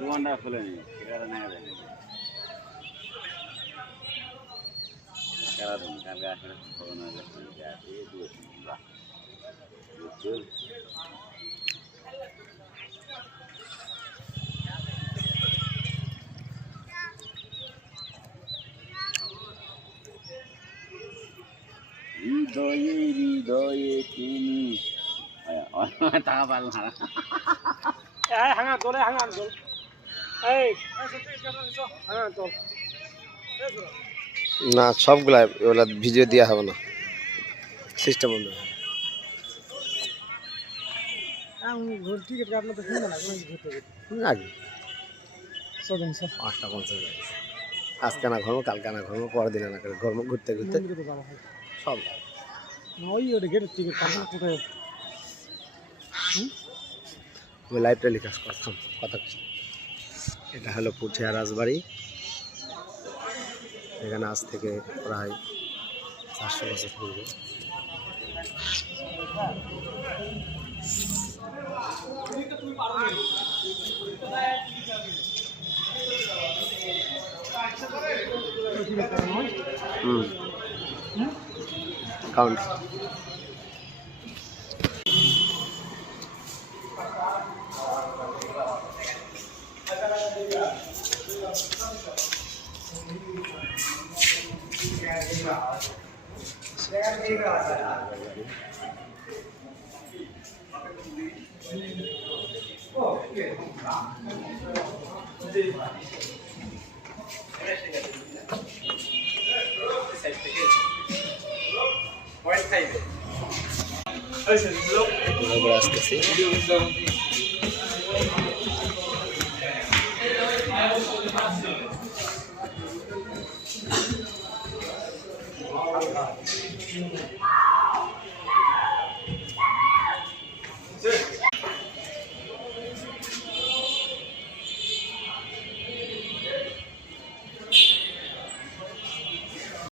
দোকানটা খুলে নি এগারো না কালকে আসলে হৃদয়ে হৃদয়ে তুমি টাকা পাল না হাঙা তোলে হাঙা তোল এই হাঙা তোল না সবগুলা ওগুলা ভিডিও দেওয়া হবে না সিস্টেম বন্ধ টিকিট কাটলে তো শুনবে না আগে 5:50 আজকে না ঘুরবো কালকে না ঘুরবো পরের দিন না করে ঘুরবো ঘুরতে ঘুরতে সব ওই ওটা গেটের টিকিট কাটলে কোথায় আমি লাইভটা লিখে করতাম কথা এটা হলো পুঠিয়া রাজবাড়ি এখানে আজ থেকে প্রায় 400 বছর পূর্বে কাউন্ট আসতেছি